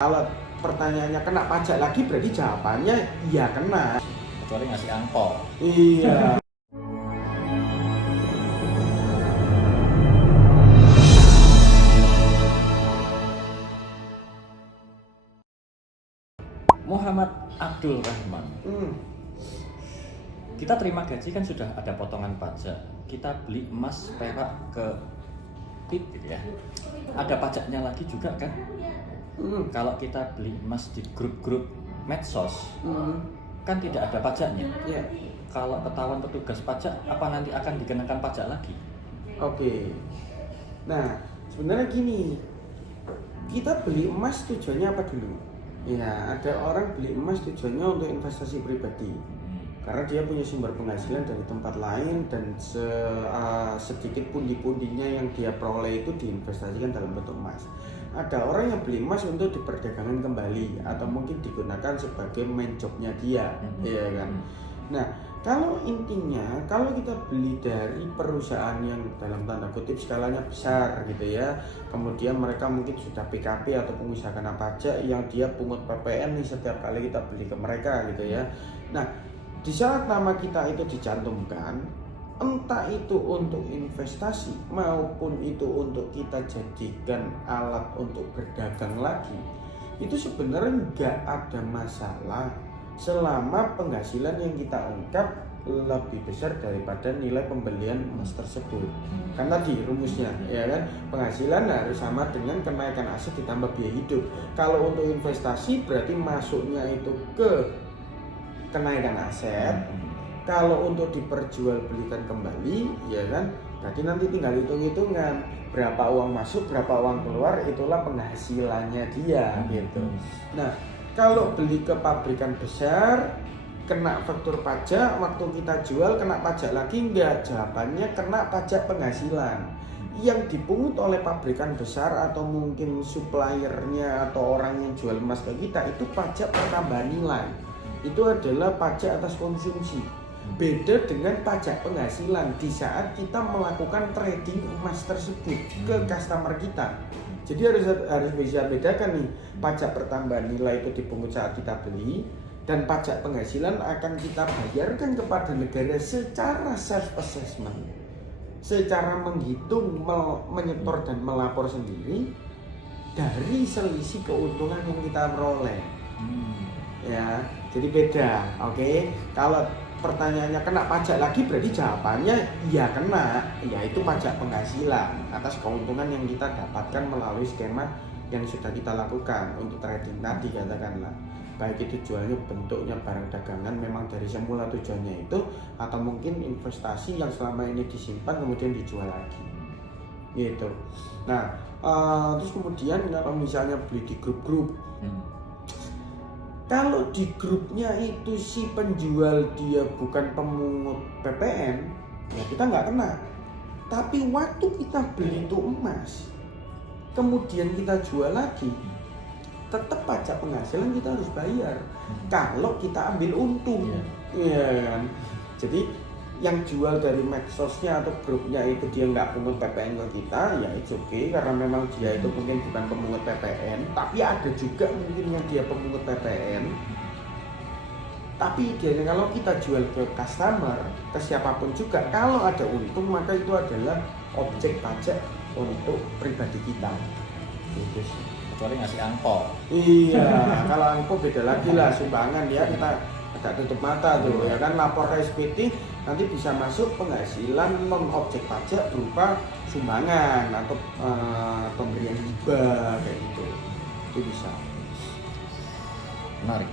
Kalau pertanyaannya kena pajak lagi berarti jawabannya iya kena. Kecuali ngasih angpau. Iya. Muhammad Abdul Rahman. Kita terima gaji kan sudah ada potongan pajak. Kita beli emas perak ke PIT gitu ya. Ada pajaknya lagi juga kan? Kalau kita beli emas di grup-grup medsos, kan tidak ada pajaknya. Yeah. Kalau ketahuan petugas pajak, apa nanti akan dikenakan pajak lagi? Oke. Nah, sebenarnya gini, kita beli emas tujuannya apa dulu? Ya, ada orang beli emas tujuannya untuk investasi pribadi. Karena dia punya sumber penghasilan dari tempat lain dan sedikit pundi-pundinya yang dia peroleh itu diinvestasikan dalam bentuk emas. Ada orang yang beli emas untuk diperdagangkan kembali atau mungkin digunakan sebagai main jobnya dia, ya kan. Nah, kalau intinya kalau kita beli dari perusahaan yang dalam tanda kutip skalanya besar gitu ya, kemudian mereka mungkin sudah PKP atau pengusaha kena pajak yang dia pungut PPN nih setiap kali kita beli ke mereka gitu ya. Nah, di saat nama kita itu dicantumkan, entah itu untuk investasi maupun itu untuk kita jadikan alat untuk berdagang lagi, itu sebenarnya nggak ada masalah selama penghasilan yang kita ungkap lebih besar daripada nilai pembelian emas tersebut. Kan tadi rumusnya ya kan, penghasilan harus sama dengan kenaikan aset ditambah biaya hidup. Kalau untuk investasi berarti masuknya itu ke kenaikan aset. Kalau untuk diperjualbelikan kembali, ya kan, berarti nanti tinggal hitung-hitungan berapa uang masuk, berapa uang keluar, itulah penghasilannya dia, gitu. Nah, kalau beli ke pabrikan besar, kena faktur pajak, waktu kita jual kena pajak lagi enggak? Jawabannya kena pajak penghasilan. Yang dipungut oleh pabrikan besar atau mungkin suppliernya atau orang yang jual emas ke kita itu pajak pertambahan nilai. Itu adalah pajak atas konsumsi. Beda dengan pajak penghasilan di saat kita melakukan trading emas tersebut ke customer kita. Jadi harus bisa bedakan nih, pajak pertambahan nilai itu dipungut saat kita beli dan pajak penghasilan akan kita bayarkan kepada negara secara self assessment, secara menghitung, menyetor dan melapor sendiri dari selisih keuntungan yang kita peroleh. Ya, jadi beda. Oke. Kalau pertanyaannya kena pajak lagi berarti jawabannya iya kena, yaitu pajak penghasilan atas keuntungan yang kita dapatkan melalui skema yang sudah kita lakukan untuk trading tadi katakanlah. Baik itu jualnya bentuknya barang dagangan memang dari semula tujuannya itu, atau mungkin investasi yang selama ini disimpan kemudian dijual lagi. Gitu. Nah, terus kemudian kalau misalnya beli di grup-grup, kalau di grupnya itu si penjual dia bukan pemungut PPN, ya kita nggak kena. Tapi waktu kita beli itu emas, kemudian kita jual lagi, tetap pajak penghasilan kita harus bayar. Kalau kita ambil untung, ya kan. Jadi yang jual dari medsosnya atau grupnya itu dia nggak pungut PPN ke kita, ya itu oke, karena memang dia itu mungkin bukan pemungut PPN, tapi ada juga mungkin yang dia pemungut PPN. Tapi idealnya kalau kita jual ke customer, ke siapapun juga, kalau ada untung maka itu adalah objek pajak untuk pribadi kita. Gitu sih. Kecuali ngasih angpau. Iya, kalau angpau beda lagi lah, sumbangan ya kita agak tutup mata tuh ya kan, lapor ke SPT nanti bisa masuk penghasilan non objek pajak berupa sumbangan atau pemberian hibah kayak gitu, itu bisa. Menarik.